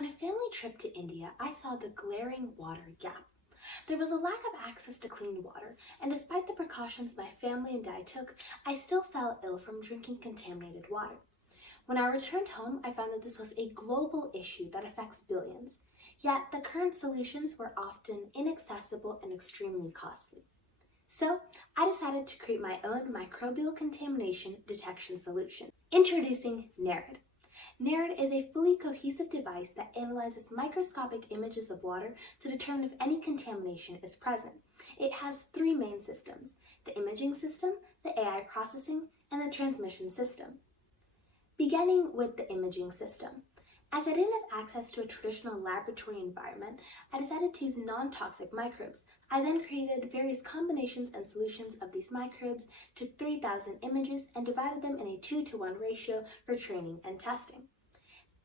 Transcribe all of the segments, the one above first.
On a family trip to India, I saw the glaring water gap. There was a lack of access to clean water, and despite the precautions my family and I took, I still fell ill from drinking contaminated water. When I returned home, I found that this was a global issue that affects billions, yet the current solutions were often inaccessible and extremely costly. So, I decided to create my own microbial contamination detection solution. Introducing NARID. NARID is a fully cohesive device that analyzes microscopic images of water to determine if any contamination is present. It has three main systems: the imaging system, the AI processing, and the transmission system. Beginning with the imaging system. As I didn't have access to a traditional laboratory environment, I decided to use non-toxic microbes. I then created various combinations and solutions of these microbes to 3,000 images and divided them in a 2-to-1 ratio for training and testing.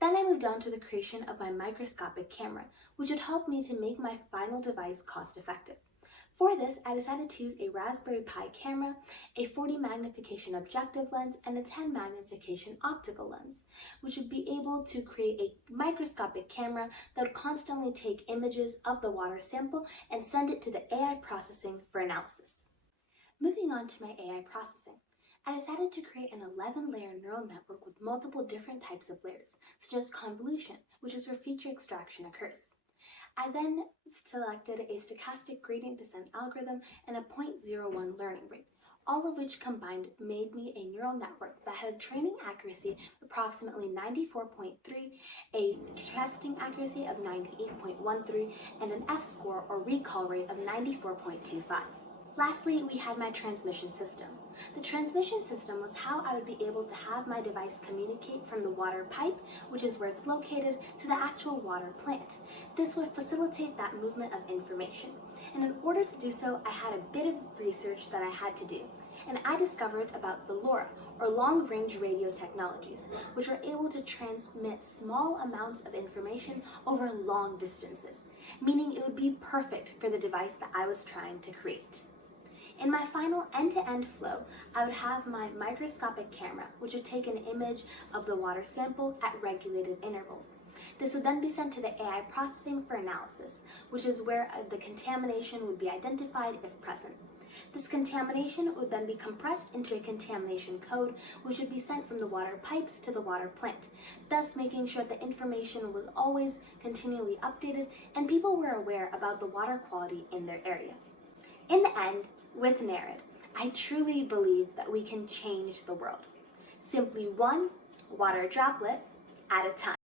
Then I moved on to the creation of my microscopic camera, which would help me to make my final device cost-effective. For this, I decided to use a Raspberry Pi camera, a 40 magnification objective lens, and a 10 magnification optical lens, which would be able to create a microscopic camera that would constantly take images of the water sample and send it to the AI processing for analysis. Moving on to my AI processing, I decided to create an 11-layer neural network with multiple different types of layers, such as convolution, which is where feature extraction occurs. I then selected a stochastic gradient descent algorithm and a 0.01 learning rate, all of which combined made me a neural network that had a training accuracy of approximately 94.3, a testing accuracy of 98.13, and an F-score or recall rate of 94.25. Lastly, we had my transmission system. The transmission system was how I would be able to have my device communicate from the water pipe, which is where it's located, to the actual water plant. This would facilitate that movement of information. And in order to do so, I had a bit of research that I had to do. And I discovered about the LoRa, or long-range radio technologies, which are able to transmit small amounts of information over long distances, meaning it would be perfect for the device that I was trying to create. In my final end-to-end flow, I would have my microscopic camera, which would take an image of the water sample at regulated intervals. This would then be sent to the AI processing for analysis, which is where the contamination would be identified if present. This contamination would then be compressed into a contamination code, which would be sent from the water pipes to the water plant, thus making sure that the information was always continually updated and people were aware about the water quality in their area. In the end, with NARID, I truly believe that we can change the world, simply one water droplet at a time.